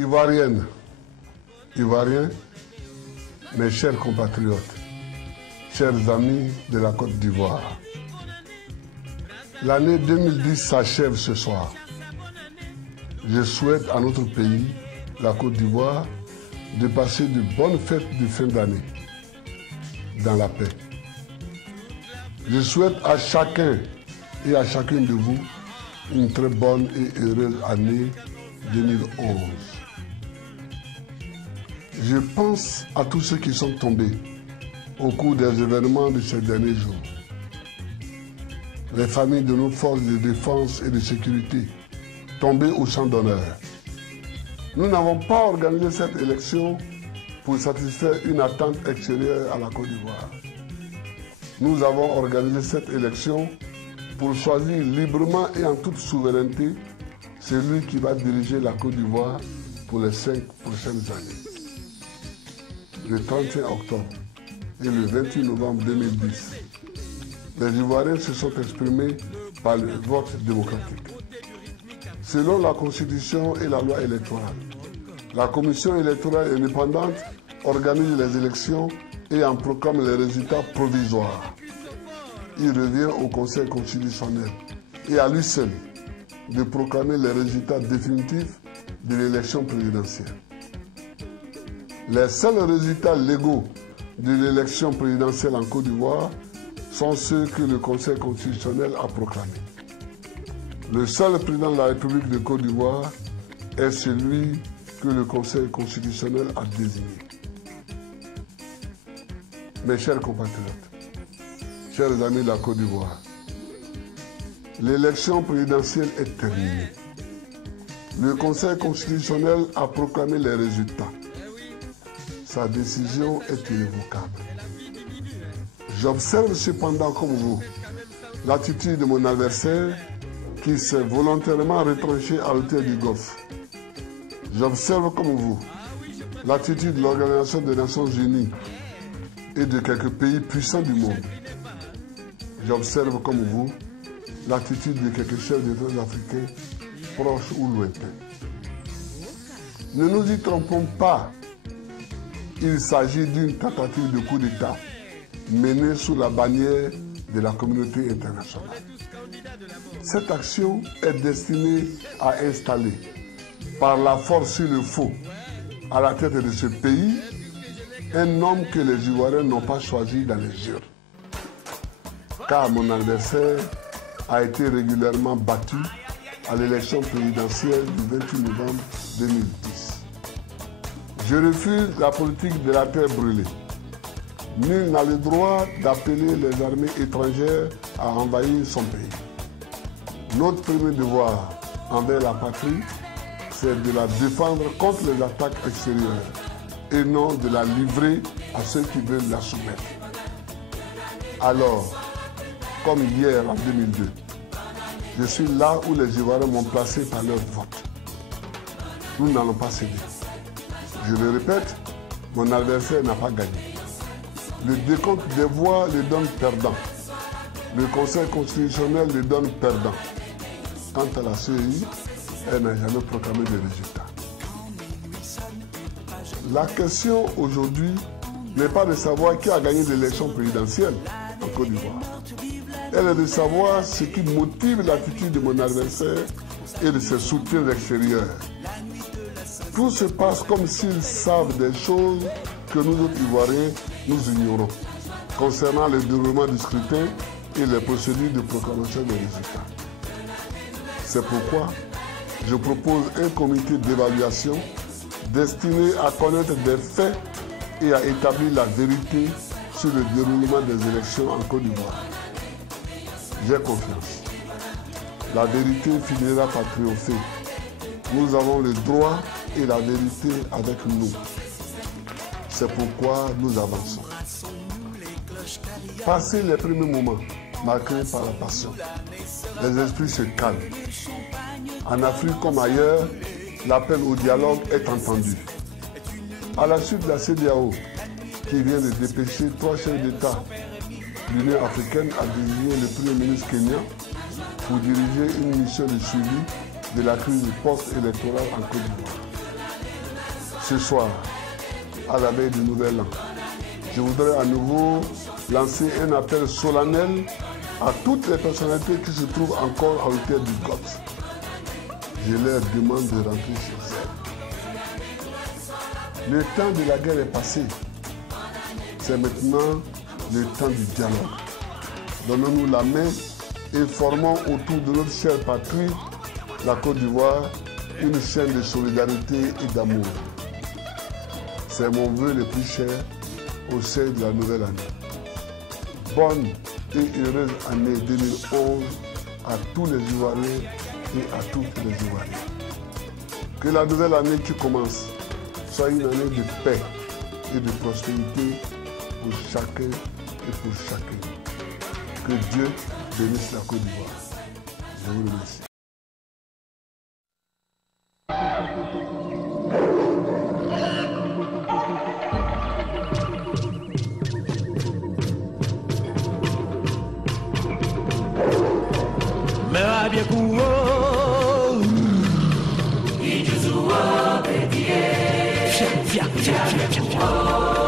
Ivoiriennes, Ivoiriens, mes chers compatriotes, chers amis de la Côte d'Ivoire, l'année 2010 s'achève ce soir. Je souhaite à notre pays, la Côte d'Ivoire, de passer de bonnes fêtes de fin d'année dans la paix. Je souhaite à chacun et à chacun de vous une très bonne et heureuse année 2011. Je pense à tous ceux qui sont tombés au cours des événements de ces derniers jours. Les familles de nos forces de défense et de sécurité tombées au champ d'honneur. Nous n'avons pas organisé cette élection pour satisfaire une attente extérieure à la Côte d'Ivoire. Nous avons organisé cette élection pour choisir librement et en toute souveraineté celui qui va diriger la Côte d'Ivoire pour les 5 prochaines années. Le 31 octobre et le 28 novembre 2010, les Ivoiriens se sont exprimés par le vote démocratique. Selon la Constitution et la loi électorale, la Commission électorale indépendante organise les élections et en proclame les résultats provisoires. Il revient au Conseil constitutionnel et à lui seul de proclamer les résultats définitifs de l'élection présidentielle. Les seuls résultats légaux de l'élection présidentielle en Côte d'Ivoire sont ceux que le Conseil constitutionnel a proclamés. Le seul président de la République de Côte d'Ivoire est celui que le Conseil constitutionnel a désigné. Mes chers compatriotes, chers amis de la Côte d'Ivoire, l'élection présidentielle est terminée. Le Conseil constitutionnel a proclamé les résultats. Sa décision est irrévocable. J'observe cependant comme vous l'attitude de mon adversaire qui s'est volontairement retranché à l'hôtel du Golfe. J'observe comme vous l'attitude de l'Organisation des Nations Unies et de quelques pays puissants du monde. J'observe comme vous l'attitude de quelques chefs d'État africains proches ou lointains. Ne nous y trompons pas. Il s'agit d'une tentative de coup d'État menée sous la bannière de la communauté internationale. Cette action est destinée à installer, par la force sur le faux, à la tête de ce pays, un homme que les Ivoiriens n'ont pas choisi dans les urnes. Car mon adversaire a été régulièrement battu à l'élection présidentielle du 28 novembre 2010. Je refuse la politique de la terre brûlée. Nul n'a le droit d'appeler les armées étrangères à envahir son pays. Notre premier devoir envers la patrie, c'est de la défendre contre les attaques extérieures et non de la livrer à ceux qui veulent la soumettre. Alors, comme hier en 2002, je suis là où les Ivoiriens m'ont placé par leur vote. Nous n'allons pas céder. Je le répète, mon adversaire n'a pas gagné. Le décompte des voix le donne perdant. Le Conseil constitutionnel le donne perdant. Quant à la CEI, elle n'a jamais proclamé de résultats. La question aujourd'hui n'est pas de savoir qui a gagné l'élection présidentielle en Côte d'Ivoire. Elle est de savoir ce qui motive l'attitude de mon adversaire et de ses soutiens extérieurs. Tout se passe comme s'ils savent des choses que nous autres Ivoiriens, nous ignorons, concernant le déroulement du scrutin et les procédures de proclamation des résultats. C'est pourquoi je propose un comité d'évaluation destiné à connaître des faits et à établir la vérité sur le déroulement des élections en Côte d'Ivoire. J'ai confiance. La vérité finira par triompher. Nous avons le droit et la vérité avec nous. C'est pourquoi nous avançons. Passé les premiers moments marqués par la passion, les esprits se calment. En Afrique comme ailleurs, l'appel au dialogue est entendu. À la suite de la CEDEAO, qui vient de dépêcher 3 chefs d'État, l'Union africaine a désigné le Premier ministre kenyan pour diriger une mission de suivi de la crise post-électorale en Côte d'Ivoire. ce soir, à la veille du Nouvel An, je voudrais à nouveau lancer un appel solennel à toutes les personnalités qui se trouvent encore à l'hôtel du Golfe. Je leur demande de rentrer chez elles. Le temps de la guerre est passé. C'est maintenant le temps du dialogue. Donnons-nous la main et formons autour de notre chère patrie, la Côte d'Ivoire, une chaîne de solidarité et d'amour. C'est mon vœu le plus cher au sein de la nouvelle année. Bonne et heureuse année 2011 à tous les Ivoiriens et à toutes les Ivoiriennes. Que la nouvelle année qui commence soit une année de paix et de prospérité pour chacun et pour chacune. Que Dieu bénisse la Côte d'Ivoire. Je vous remercie. Fia, fia, fia, fia, fia, fia.